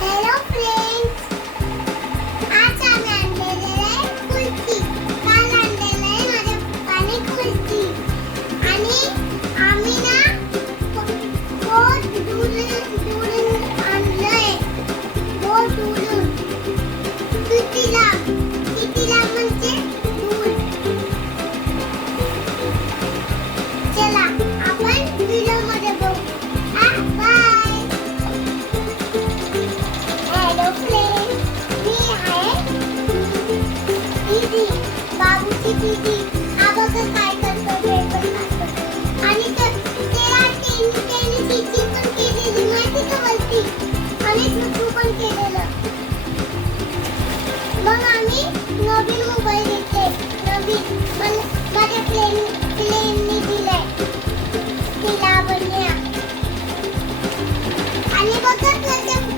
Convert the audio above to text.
Hello friends, आज आम्ही आणलेले आहे कुल्फी. काल आणलेलं आहे माझ्या पप्पाने कुल्फी. आणि आम्ही ना बहुत दूरून आणलंय. बहुत दूरून. कितीला म्हणजे दूर. चला आपण व्हिडिओमध्ये बघू. बाय. हॅलो फ्रेंड्स, मी आहे दीदी, बाबूची दीदी. हा बघा काय करतो, पेपर काढतो. आणि त्याला त्यांनी चिची पण केलेली माहिती का वरती, आणि सुटू पण केलेलं. मग आम्ही नवीन मोबाईल घेतले. नवीन माझ्या फ्रेंडनी दिलाय तिला बन्या. आणि बघा कसं